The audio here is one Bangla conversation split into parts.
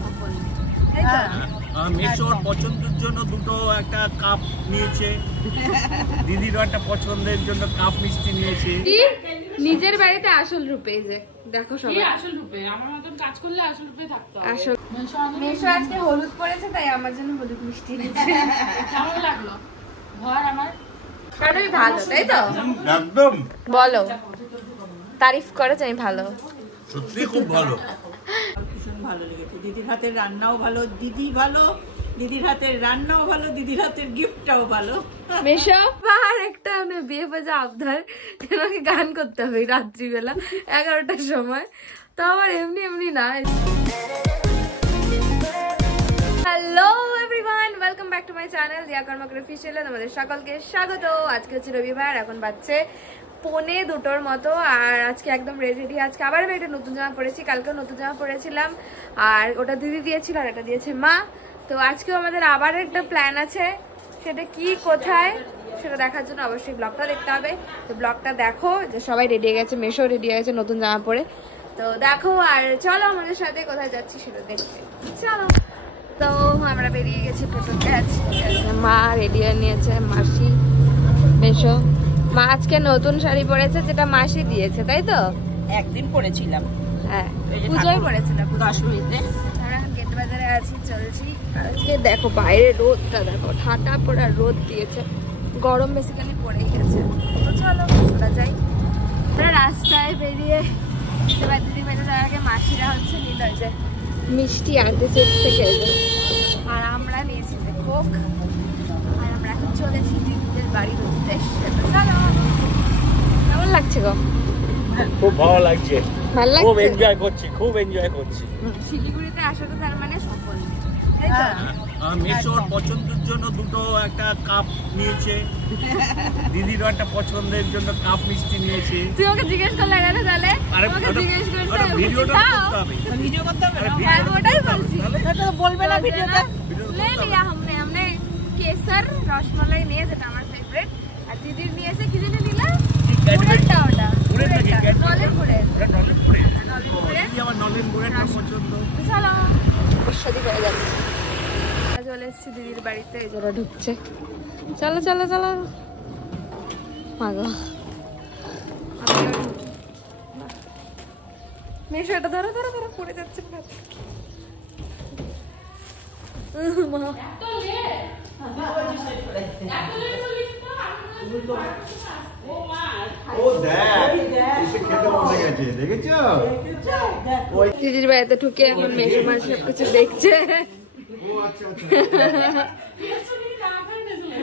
সফল। মেশোর পছন্দের জন্য দুটো একটা কাপ নিয়েছে, দিদিরও একটা পছন্দের জন্য কাপ মিষ্টি নিয়েছে। নিজের বাড়িতে আসল রূপে যে দেখো সবাই আসল রূপে আমার মতন কাজ করলে আসল রূপে থাকতো। আসল মেশো আজকে হলুদ পরেছে তাই আমার জন্য হলুদ মিষ্টি নিয়েছে। কেমন লাগলো ঘর আমার? ভালোই, ভালো তাই তো? একদম বলো, তারিফ করেছে আমি ভালো, সত্যি খুব ভালো। ভীষণ ভালো লেগেছে। দিদির হাতের রান্নাও ভালো, দিদি ভালো, দিদির হাতের রান্নাও ভালো, দিদির হাতের গিফটটাও ভালো। মেশো আর একটা বিয়ে বাজে আবদার, তোমাকে গান করতে হবে রাত্রিবেলা 11টার সময়, তো আবার এমনি এমনি না। Hello everyone, welcome back to my channel দিয়া কর্মকার অফিসিয়াল। আমাদের সকলকে স্বাগত। আজকে হচ্ছে রবিবার, এখন বাজছে 1:45 মতো, আর আজকে একদম রেডি। আজকে আবার আমি একটা নতুন জামা পরেছি, কালকেও নতুন জামা পরেছিলাম, আর ওটা দিদি দিয়েছিল আর এটা দিয়েছে মা। তো আজকেও আমাদের আবার একটা প্ল্যান আছে, সেটা কি কোথায় সেটা দেখার জন্য অবশ্যই ব্লগটা দেখতে হবে। তো ব্লগটা দেখো, যে সবাই রেডি হয়ে গেছে, মেশো রেডি হয়ে গেছে নতুন জামা পরে। তো দেখো আর চলো আমাদের সাথে কোথায় যাচ্ছি সেটা দেখতে, চলো। তো আমরা বেরিয়ে গেছি টোটোতে, মা রেডি হয়ে নিয়েছে, মাসি মেশো। মা আজকে নতুন শাড়ি পরেছে, যেটা মাসি দিয়েছে তাই তো? একদিন পরেছিলাম, হ্যাঁ পুজোয় পরেছিলাম। দশমীতে আমরা এখন গেট বাজারে আছি, চলছি। আজকে দেখো বাইরে রোদটা দেখো, ঠাটা পড়া রোদ দিয়েছে, গরম বেসিক্যালি পড়েই গেছে। তো চলো আমরা যাই। রাস্তায় বেরিয়ে এবার দিদি মেজে যাওয়ার আগে মাসিরা হচ্ছে নিল যে মিষ্টি আনতে চিপস থেকে, আর আমরা নিয়েছি যে কোক, আর আমরা এখন চলেছি দিদিদের বাড়ির উদ্দেশ্যে। তো চলো। কেমন লাগছে গো? খুব ভালো লাগছে, ভালো লাগছে, খুব এনজয় করছি, খুব এনজয় করছি। শিলিগুড়িতে আসাটা তার মানে সফল, তাই তো? মেশোর পছন্দের জন্য দুটো একটা কাপ নিয়েছে, দিদিরও একটা পছন্দের জন্য কাপ মিষ্টি নিয়েছে। তুই ওকে জিজ্ঞেস করলে না তাহলে? আমাকে জিজ্ঞেস করতে ভিডিওটা করতে হবে, ভিডিও করতে হবে না? হ্যাঁ ওটাই বলছি। তো বলবে না ভিডিওতে? ले लिया हमने केसर रसमलाई নিয়ে, যেটা আমার ফেভারিট, আর দিদির নিয়েছে কি জানি দিলা গুড়েরটা, ওটা নলেন গুড়ের, আমার নলেন গুড়েরটা পছন্দ। চলো বিশ্বদীপ হয়ে যাচ্ছে। চলে এসেছি দিদির বাড়িতে, এই যারা ঢুকছে। চলো চলো চলো মাগো, মেশো এটা ধরো ধরো ধরো, পড়ে যাচ্ছে দিদির বাড়িতে ঢুকে এখন মেশো মাছ সবকিছু দেখছে।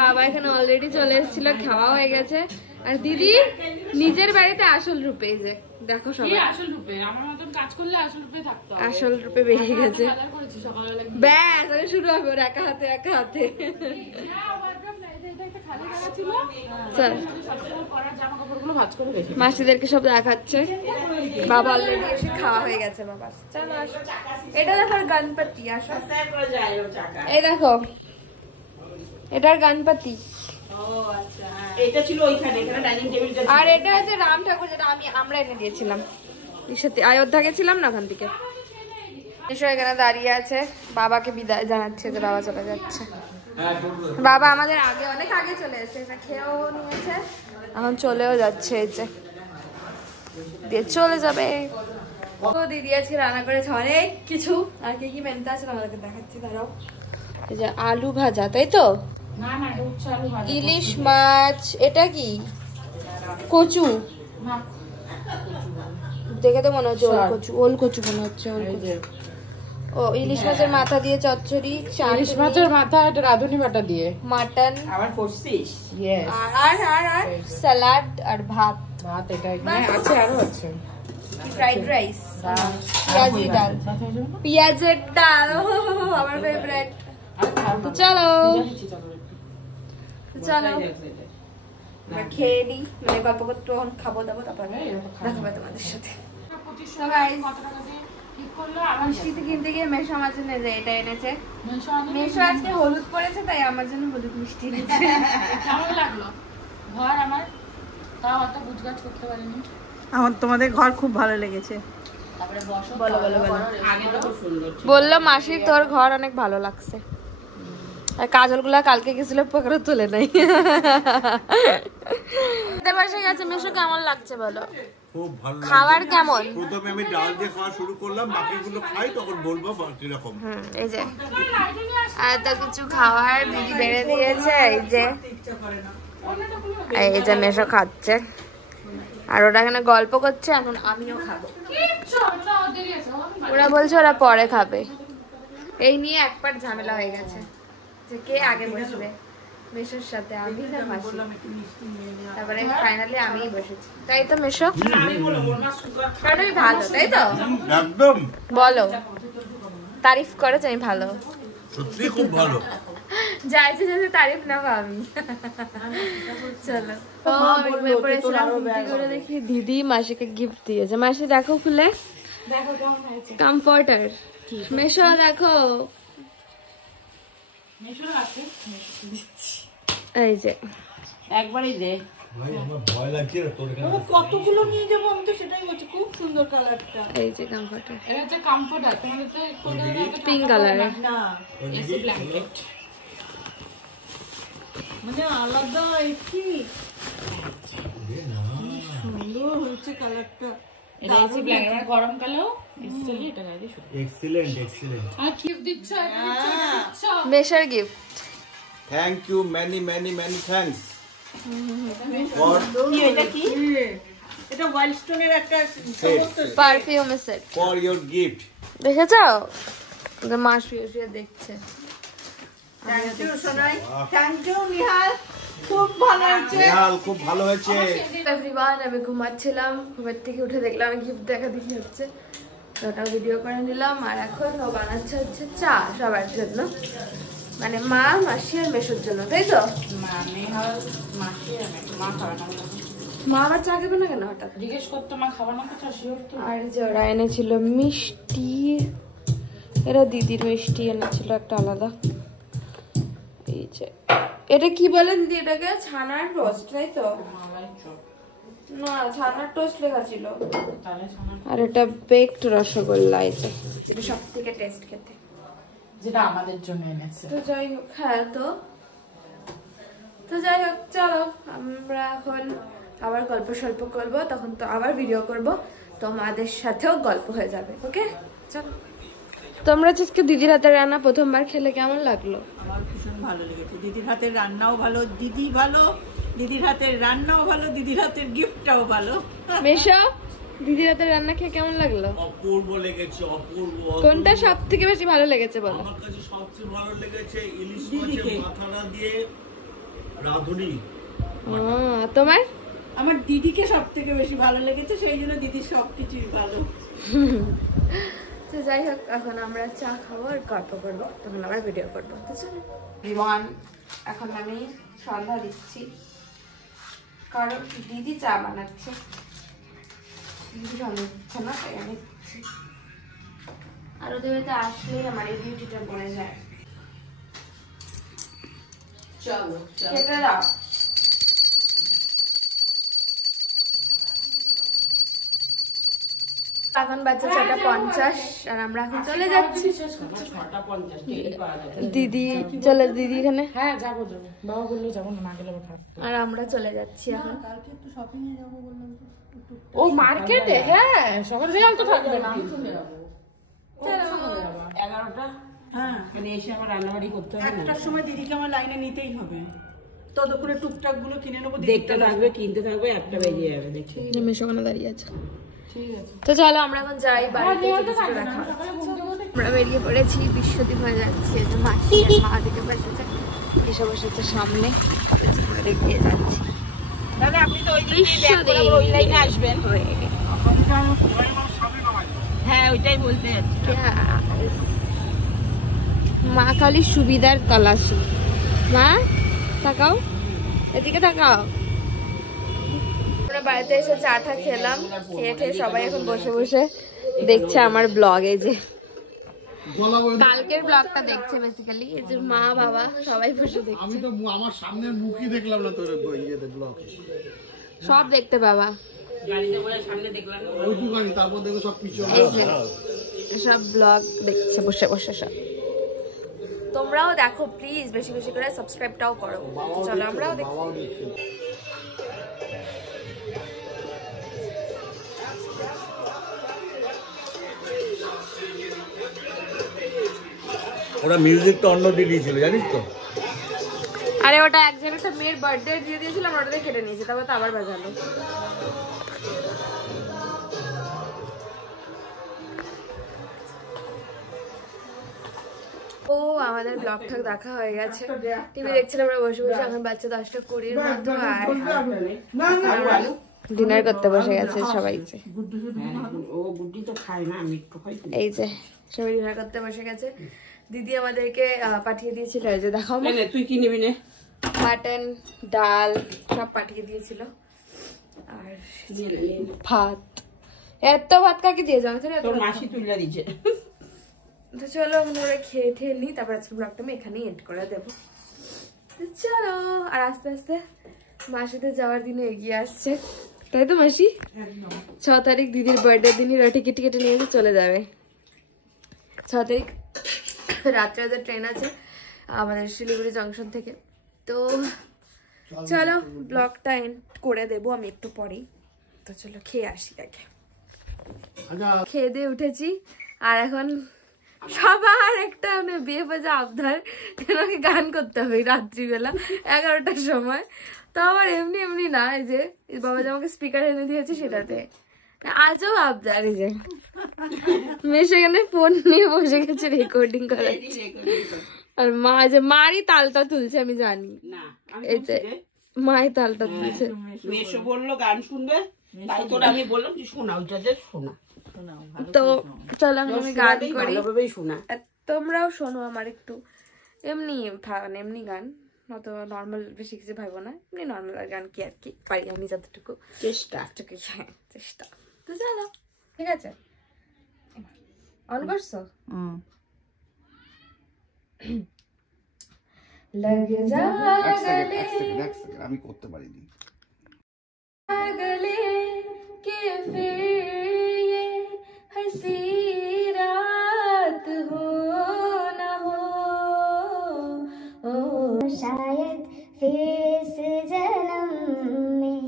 বাবা এখানে অলরেডি চলে এসেছিল, খাওয়া হয়ে গেছে, আর দিদি নিজের বাড়িতে আসল রূপে যে দেখো সবাই আসল রূপে আমার মতন কাজ করলে আসল রূপে থাকতো। আসল রূপে বেরিয়ে গেছে, করেছি সকালবেলা ব্যাস শুরু হবে ওর একা হাতে একা হাতে। মাসিদেরকে সব দেখাচ্ছে, বাবা অলরেডি এসে খাওয়া হয়ে গেছে। বাবা চলো আসো, এটা দেখো গণপতি, আসো এই দেখো এটার গণপতি, আর এটা হচ্ছে রাম ঠাকুর, যেটা আমরা এনে দিয়েছিলাম অযোধ্যা গেছিলাম না, ওখান থেকে। এসো এখানে দাঁড়িয়ে আছে, বাবাকে বিদায় জানাচ্ছে যে বাবা চলে যাচ্ছে। বাবা আমাদের আগে অনেক আগে চলে এসেছে, এটা খেয়েও নিয়েছে, এখন চলেও যাচ্ছে, এই যে দিয়ে চলে যাবে। তো দিদি আজকে রান্না করেছে অনেক কিছু, আর কি কি মেনতে আছে আমাদেরকে দেখাচ্ছি, দাঁড়াও। এই যে আলু ভাজা, তাই তো? ইলিশ মাছ, এটা কি কচু, দেখে তো মনে হচ্ছে ওল কচু, ওল কচু মনে হচ্ছে, ওল কচু। ও ইলিশ মাছের মাথা দিয়ে চচ্চড়ি, ইলিশ মাছের মাথা, এটা রাঁধুনি বাটা দিয়ে মাটন, আবার করছিস? আর স্যালাড আর ভাত। ভাত এটা এখানে আছে, আরো আছে ফ্রাইড রাইস, পেঁয়াজি ডাল, পেঁয়াজের ডাল আমার ফেভারিট। তো চলো চলো আমরা খেয়ে নিই, মানে গল্প করতে খাবো দাবো, তারপর দেখাবো তোমাদের সাথে। মিষ্টি কিনতে গিয়ে মেশো আমার জন্য এটা এনেছে, মেশো আজকে হলুদ পরেছে তাই আমার জন্য হলুদ মিষ্টি এনেছে। কেমন লাগলো ঘর আমার? তাও অত গুজগাছ করতে পারিনি। আমার তোমাদের ঘর খুব ভালো লেগেছে। বলো বলো বলো। বললো মাসি তোর ঘর অনেক ভালো লাগছে, আর কাজলগুলা কালকে গেছিল পকেটে তুলে নাই। বসে গেছে। মেশো কেমন লাগছে বলো? খুব ভালো খাবার কেমন? প্রথমে আমি ডাল দিয়ে খাওয়া শুরু করলাম, বাকিগুলো খাই তখন বলবো কিরকম। এই যে এত কিছু খাবার দিদি বেড়ে দিয়েছে। এই যে মেশো খাচ্ছে, আর ওরা এখানে গল্প করছে, এখন আমিও খাবো। ওরা বলছে ওরা পরে খাবে। এই নিয়ে একবার ঝামেলা হয়ে গেছে যে কে আগে বসবে, মেশোর সাথে আমি না মাসি। তারপরে ফাইনালি আমিই বসেছি, তাই তো মেশো? কারণ আমি ভালো, তাই তো? একদম বলো, তারিফ করেছে আমি ভালো। সত্যি খুব ভালো। যাইছে যাইছে তারিফ না আমি। চলো আমি ঘুমিয়ে পড়েছিলাম, ঘুমতে করে দেখি দিদি মাসিকে গিফট দিয়েছে। মাসি দেখো খুলে, কমফর্টার। মেশো দেখো, এই যে একবারই দে। ভাই আমার ভয় লাগছে রে তোর এখানে। কতগুলো নিয়ে যাবো আমি তো সেটাই বলছি, খুব সুন্দর কালারটা। এই যে কমফর্টার, এটা হচ্ছে কমফোর্টার, তোমাদের তো পিঙ্ক কালারের। না এসি ব্ল্যাঙ্কেট। মানে আলাদা একই সুন্দর হয়েছে কালারটা। এটা এসি ব্ল্যাঙ্কেট, মানে গরমকালেও এসি এটা গায়ে দিয়ে শুতে। Excellent excellent. আর গিফট দিচ্ছ, মেশোর gift. Thank you, many many many thanks. এটা কি? এটা ওয়াইল্ড স্টোনের একটা সমস্ত পারফিউমের সেট। For your gift. দেখেছো? মা শুয়ে শুয়ে দেখছে। Thank you Sonai, thank you Nihal, খুব ভালো হয়েছে। নিহাল খুব ভালো হয়েছে। এভরিওয়ান, আমি ঘুমাচ্ছিলাম, ঘুমের থেকে উঠে দেখলাম আমি গিফট দেখা দেখি হচ্ছে, তো ওটা ভিডিও করে নিলাম। আর এখন ও বানাচ্ছে হচ্ছে চা সবার জন্য, মানে মা, মাসি আর মেশোর জন্য, তাই তো? মা খাবে না। মা আবার চা খাবে না কেন হঠাৎ? জিজ্ঞেস করতো মা খাবার না কিছু, শিওর তো। আর যে ওরা এনেছিল মিষ্টি, এরা দিদির মিষ্টি এনেছিল একটা আলাদা। এই যে এটা কি বলে দিদি এটাকে? ছানার টোস্ট, তাই তো? না, ছানার টোস্ট লেখা ছিল। আর এটা বেকড রসগোল্লা, এই যে এটা সব থেকে টেস্ট খেতে, যেটা আমাদের জন্য এনেছে। তো যাই হোক। হ্যাঁ, তো যাই হোক, চলো আমরা এখন আবার গল্প স্বল্প করবো, তখন তো আবার ভিডিও করব, তো মাদের সাথেও গল্প হয়ে যাবে। ওকে, চলো। তোমরা আজকে দিদির হাতের রান্না প্রথমবার খেলে কেমন লাগলো? আমার ভীষণ ভালো লেগেছে। দিদির হাতের রান্নাও ভালো, দিদি ভালো, দিদির হাতের রান্নাও ভালো, দিদির হাতের গিফটটাও ভালো। মেশো, দিদির হাতের রান্না খেয়ে কেমন লাগলো? অপূর্ব লেগেছে, অপূর্ব। কোনটা সব থেকে বেশি ভালো লেগেছে বলো? আমার কাছে সবচেয়ে ভালো লেগেছে ইলিশ মাছের মাথাটা দিয়ে রাঁধুনি। তোমার? আমার দিদিকে সব থেকে বেশি ভালো লেগেছে, সেই জন্য দিদির সবকিছুই ভালো। তো যাই হোক, এখন আমরা চা খাবো আর গল্প করবো, তখন আবার ভিডিও করবো। তো চলো বিমান, এখন আমি সন্ধ্যা দিচ্ছি, কারণ দিদি চা বানাচ্ছে, দিদি সন্ধ্যা দিচ্ছে না, তাই আমি দিচ্ছি। আর ওদের বাড়িতে আসলেই আমার এই ডিউটিটা পড়ে যায়। চলো খেতে দাও। এখন বাচ্চা 6:50 আর আমরা এখন চলে যাচ্ছি। দিদি চলে, দিদি এখানে। হ্যাঁ যাবো যাবো, বাবা বললো যাবো না, মা গেলে খারাপ। আর আমরা চলে যাচ্ছি এখন। কালকে একটু শপিং এ যাবো বললাম তো। ও মার্কেটে? হ্যাঁ সকাল বিকাল তো থাকবে না। 11টা, হ্যাঁ মানে এসে আমার রান্নাবাড়ি করতে হবে না। একটার সময় দিদিকে আমার লাইনে নিতেই হবে, ততক্ষণে টুকটাক গুলো কিনে নেবো। দেখতে থাকবে, কিনতে থাকবে, 1টা বেজে যাবে দেখি। মেশো ওখানে দাঁড়িয়ে আছে। ঠিক আছে, তো চলো আমরা এখন যাই বাড়িতে, দেখা আমরা বেরিয়ে পড়েছি, বিশ্বদীপ হয়ে যাচ্ছি। এই যে মাসি আর মা দিকে বসেছে, এসে বসেছে সামনে, এগিয়ে যাচ্ছি। তাহলে আপনি তো ওই দিকে ব্যাক করে ওই লাইনে আসবেন। হ্যাঁ ওইটাই বলতে যাচ্ছি। মা খালি সুবিধার তলাশি। মা তাকাও, এদিকে তাকাও। আমরা বাড়িতে এসে চাটা খেলাম, খেয়ে সবাই এখন বসে বসে দেখছে আমার ব্লগ। এই যে কালকের ব্লগটা দেখছে বেসিক্যালি, এই যে মা বাবা সবাই বসে দেখছে। আমি তো আমার সামনের মুখই দেখলাম না তোর ইয়েতে ব্লগে। সব দেখতে বাবা। গাড়িতে বসে সামনে দেখলাম ওইটুখানি, তারপর দেখো সব পিছনে। এই যে সব ব্লগ দেখছে বসে বসে সব। তোমরাও দেখো প্লিজ, বেশি বেশি করে সাবস্ক্রাইবটাও করো। চলো আমরাও দেখি। বাবাও দেখছে। ওরা মিউজিকটা অন্য দিয়ে দিয়েছিল জানিস তো। আরে ওটা একজন একটা মেয়ের বার্থডে দিয়ে দিয়েছিলাম, ওটাতে কেটে নিয়েছি, তারপর তো আবার বাজালো। ও আমাদের ব্লগ ঠক দেখা হয়ে গেছে, টিভি দেখছিলাম আমরা বসে বসে। এখন বাচ্চা 10:20 মতো, আর ডিনার করতে বসে গেছে সবাই। ও বুদ্ধি তো খায় না, আমি একটু খাই। এই যে সবাই ডিনার করতে বসে গেছে। দিদি আমাদেরকে পাঠিয়ে দিয়েছিল, এই যে দেখাও, তুই কি নিবি? মাটন, ডাল সব পাঠিয়ে দিয়েছিল, আর ভাত। এত ভাত কাকে দিয়ে যাও? তোর মাসি তুলে দিয়েছে। তো চলো আমরা খেয়ে ঠেয়ে নিই, তারপর আজকে ব্লগটা আমি এখানেই এন্ড করে দেবো। তো চলো, আর আস্তে আস্তে মাসিতে যাওয়ার দিনে এগিয়ে আসছে, তাই তো মাসি? 6 তারিখ দিদির বার্থডে দিনই টিকিট কেটে নিয়ে চলে যাবে। 6 তারিখ রাত্রে ওদের ট্রেন আছে আমাদের শিলিগুড়ি জংশন থেকে। তো চলো ব্লগটা এন্ড করে দেবো আমি একটু পরেই। তো চলো খেয়ে আসি আগে। খেয়ে দিয়ে উঠেছি, আর এখন সবার একটা বিয়ে বাজে আবদার, কেনাকে গান করতে হবে রাত্রিবেলা 11টার সময়। তো আবার এমনি এমনি না, এই যে বাবা যে আমাকে স্পিকার এনে দিয়েছে সেটাতে আজও আবদার। এই যে মেয়ে সেখানে ফোন নিয়ে বসে গেছে রেকর্ডিং করাচ্ছে, আর মা যে মারই তালটা তুলছে, আমি জানি। এই যে মাই তালটা তুলছে। মেশো বললো গান শুনবে, তাই তোর আমি বললাম যে শোনা, ওইটা যে শোনা। তো চলো আমি গান করি, শোনা, তোমরাও শোনো আমার একটু। এমনি মানে এমনি গান, অত নর্মাল বেশি কিছু ভাববো না, এমনি নর্মাল গান কি আর কি পারি আমি যতটুকু চেষ্টা। তো চলো, ঠিক আছে, অন করছো? लग जा गले, আমি করতে পারিনি। गले के फिर ये हंसी रात हो न हो, शायद फिर इस जन्म में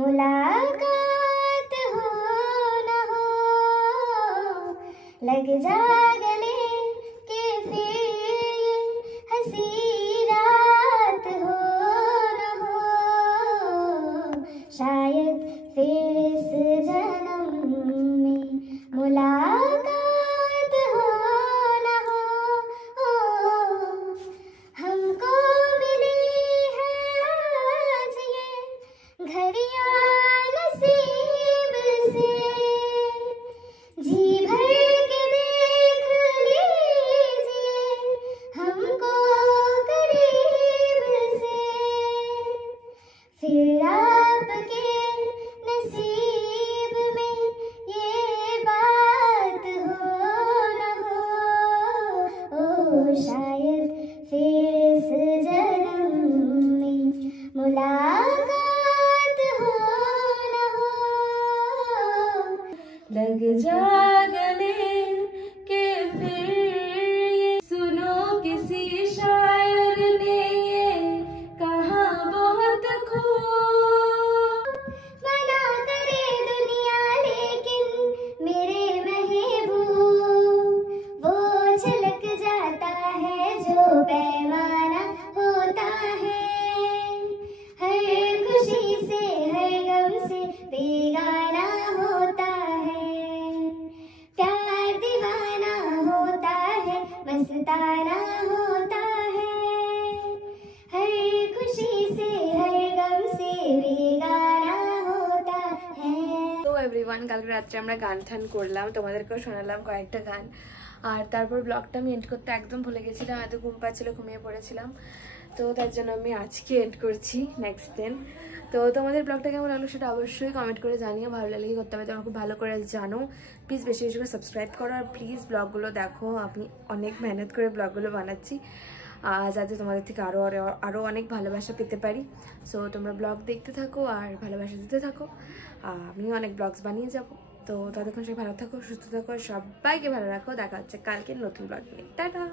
मुलाकात हो न हो। लग जा गले के फिर ये हंसी रात हो न हो। शायद फिर इस जन्म में मुलाकात हो न हो। हमको मिली है आज ये घड़ियां नसीब से, जी भर के देख लीजिए हमको करीब से। फिर आपके नसीब में ये बात हो न हो। शायद फिर इस जन्म में मुलाकात हो न हो। लग जा गले के फिर ये सुनो किसी शायर ने ये कहा बहुत खूब। मना करे दुनिया लेकिन मेरे महबूब वो झलक जाता है जो पैमाना होता है। हर खुशी से हर गम से बेगाना होता है। प्यार दीवाना होता है, मस्ताना होता है। हर खुशी से हर गम से बेगाना होता है। তো এভরিওয়ান, কালকে রাত্রে আমরা গান ঠান করলাম, তোমাদেরকেও শোনালাম কয়েকটা গান, আর তারপর ব্লগটা আমি এন্ড করতে একদম ভুলে গেছিলাম, এত ঘুম পাচ্ছিল, ঘুমিয়ে পড়েছিলাম। তো তার জন্য আমি আজকে এন্ড করছি, নেক্সট দিন। তো তোমাদের ব্লগটা কেমন লাগলো সেটা অবশ্যই কমেন্ট করে জানিও, ভালো লাগলে কি করতে হবে তোমরা খুব ভালো করে জানো। প্লিজ বেশি বেশি করে সাবস্ক্রাইব করো, আর প্লিজ ব্লগগুলো দেখো, আমি অনেক মেহনত করে ব্লগগুলো বানাচ্ছি। যাতে তোমাদের থেকে আরও অনেক ভালোবাসা পেতে পারি। সো তোমরা ব্লগ দেখতে থাকো আর ভালোবাসা দিতে থাকো, আমিও অনেক ব্লগস বানিয়ে যাব। তো ততক্ষণ সবাই ভালো থাকো, সুস্থ থাকো, সবাইকে ভালো রাখো। দেখা হচ্ছে কালকে নতুন ব্লগ নিয়ে। টাটা।